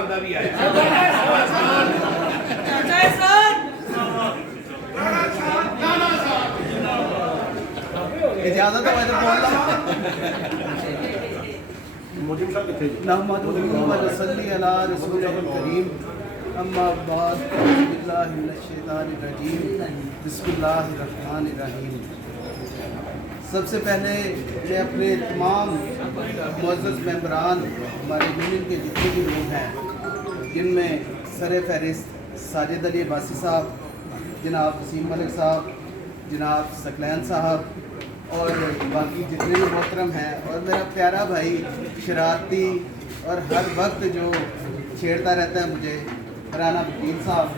आंदा भी है। इजाजत है मैं तो बोल रहा हूँ मोदी साहब किथे जी? नहमदुहु व नसल्ली अला रसूलिल करीम अम्मा बाद बिस्मिल्लाहि मिनश शैतानिर रजीम बिस्मिल्लाहिर रहमानिर रहीम। सबसे पहले मैं अपने तमाम मुअज़्ज़ज़ मेंबरान हमारे यूनियन के जितने भी लोग हैं जिनमें सर फहरिस्त साजिद अली अब्बासी साहब, जनाब वसीम मलिक साहब, जनाब सकलैन साहब और बाकी जितने भी मोहतरम हैं, और मेरा प्यारा भाई शरारती और हर वक्त जो छेड़ता रहता है मुझे राना वकील साहब,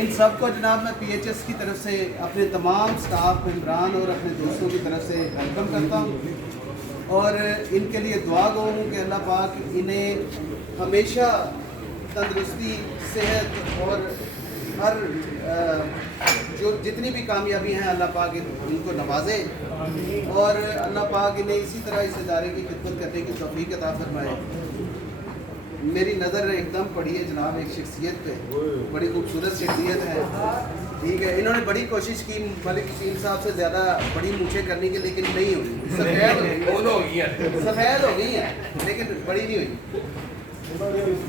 इन सब को जनाब मैं PHS की तरफ से अपने तमाम स्टाफ मेंबरान और अपने दोस्तों की तरफ से वेलकम करता हूँ और इनके लिए दुआ गो हूँ कि अल्लाह पाक इन्हें हमेशा तंदुरुस्ती, सेहत और हर जो जितनी भी कामयाबी हैं अल्लाह पाक उनको नवाजे और अल्लाह पाक इन्हें इसी तरह इस इदारे की खिदमत करने की तौफीक अता फरमाए। मेरी नज़र एकदम पड़ी है जनाब एक शख्सियत पे, बड़ी खूबसूरत शख्सियत है, ठीक है। इन्होंने बड़ी कोशिश की मलिक वसीम साहब से ज़्यादा बड़ी मूछें करने की, लेकिन नहीं हुई, सफ़ेद हो गई हैं लेकिन बड़ी नहीं हुई।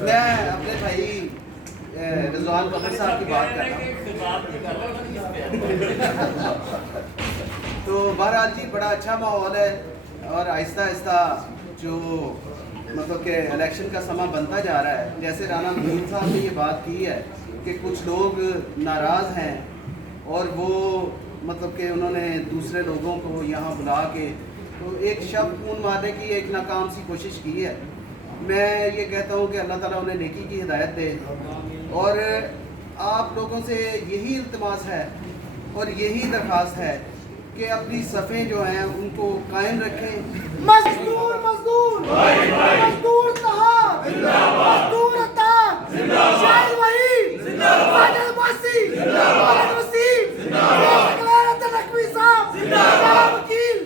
मैं अपने भाई रिजवान बकर साहब की बात कर रहा हूँ। तो बहरहाल जी बड़ा अच्छा माहौल है और आहिस्ता आहिस्ता जो मतलब कि इलेक्शन का समा बनता जा रहा है। जैसे राना वकील साहब ने ये बात की है कि कुछ लोग नाराज़ हैं और वो मतलब कि उन्होंने दूसरे लोगों को यहाँ बुला के तो एक शब खून मारने की एक नाकाम सी कोशिश की है। मैं ये कहता हूँ कि अल्लाह ताला उन्हें नेकी की हिदायत दे और आप लोगों से यही इल्तिमास है और यही दरख्वास्त है कि अपनी सफ़ें जो हैं उनको कायम रखें। मजदूर मजदूर मजदूर तहार मजदूर अतार शाहिद वहीद फाजिल बासी मलिक वसीम सकलैन नकवी साहब राना वकील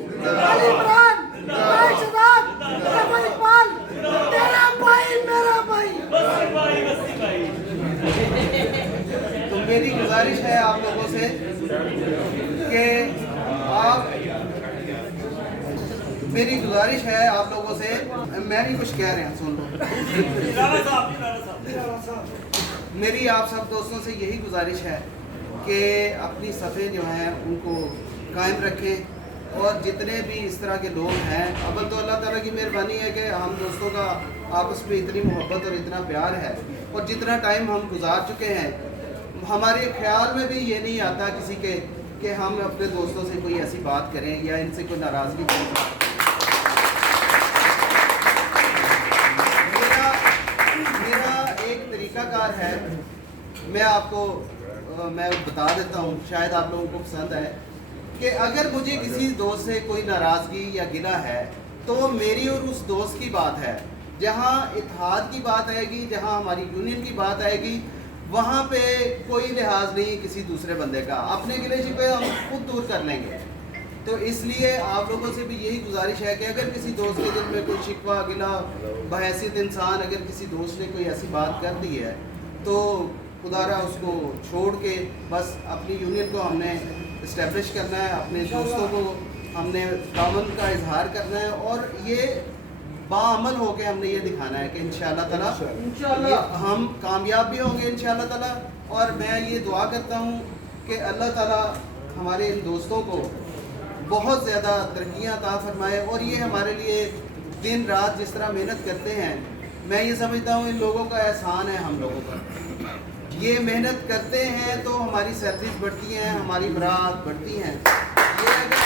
अली इमरान भाई शदाब जफर इकबाल तेरा भाई मेरा भाई। तो मेरी गुजारिश है आप लोगों से कि मेरी गुजारिश है आप लोगों से, मैं भी कुछ कह रहे हैं सुन लो। मेरी आप सब दोस्तों से यही गुजारिश है कि अपनी सफ़े जो हैं उनको कायम रखें और जितने भी इस तरह के लोग हैं, अव्वल तो अल्लाह ताला की मेहरबानी है कि हम दोस्तों का आपस में इतनी मोहब्बत और इतना प्यार है और जितना टाइम हम गुजार चुके हैं, हमारे ख्याल में भी ये नहीं आता किसी के कि हम अपने दोस्तों से कोई ऐसी बात करें या इनसे कोई नाराज़गी करें। मेरा एक तरीक़ाकार है, मैं आपको मैं बता देता हूँ, शायद आप लोगों को पसंद है कि अगर मुझे किसी दोस्त से कोई नाराज़गी या गिला है तो मेरी और उस दोस्त की बात है। जहाँ इत्तेहाद की बात आएगी, जहाँ हमारी यूनियन की बात आएगी, वहाँ पे कोई लिहाज नहीं किसी दूसरे बंदे का, अपने गिले शिकवे हम खुद दूर कर लेंगे। तो इसलिए आप लोगों से भी यही गुजारिश है कि अगर किसी दोस्त के दिल में कोई शिकवा गिला बहैसियत इंसान अगर किसी दोस्त ने कोई ऐसी बात कर दी है तो खुदारा उसको छोड़ के बस अपनी यूनियन को हमने इस्टेब्लिश करना है, अपने दोस्तों को हमने ताउन का इजहार करना है और ये बाअमल होके हमने ये दिखाना है कि इंशाअल्लाह ताला हम कामयाब भी होंगे इंशाअल्लाह ताला। और मैं ये दुआ करता हूँ कि अल्लाह ताला हमारे इन दोस्तों को बहुत ज़्यादा तरक्कियाँ अता फरमाए और ये हमारे लिए दिन रात जिस तरह मेहनत करते हैं, मैं ये समझता हूँ इन लोगों का एहसान है हम लोगों पर। ये मेहनत करते हैं तो हमारी सैलरीज बढ़ती हैं, हमारी बरात बढ़ती हैं। ये अगर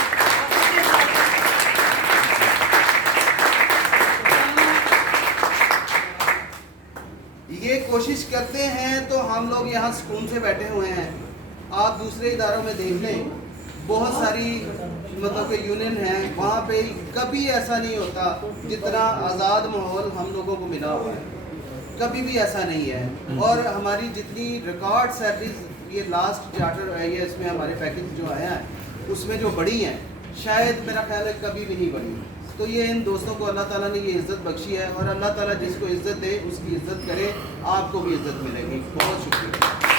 ये कोशिश करते हैं तो हम लोग यहाँ सुकून से बैठे हुए हैं। आप दूसरे इदारों में देख लें, बहुत सारी मतलब कि यूनियन है, वहाँ पे कभी ऐसा नहीं होता जितना आज़ाद माहौल हम लोगों को मिला हुआ है, कभी भी ऐसा नहीं है। और हमारी जितनी रिकॉर्ड सैलरीज ये लास्ट चार्टर है, ये इसमें हमारे पैकेज जो आया है उसमें जो बढ़ी हैं, शायद मेरा ख्याल है कभी भी नहीं बढ़ी। تو یہ ان دوستوں کو اللہ تعالیٰ نے یہ عزت بخشی ہے، اور اللہ تعالیٰ جس کو عزت دے اس کی عزت کرے، آپ کو بھی عزت ملے گی۔ بہت شکریہ۔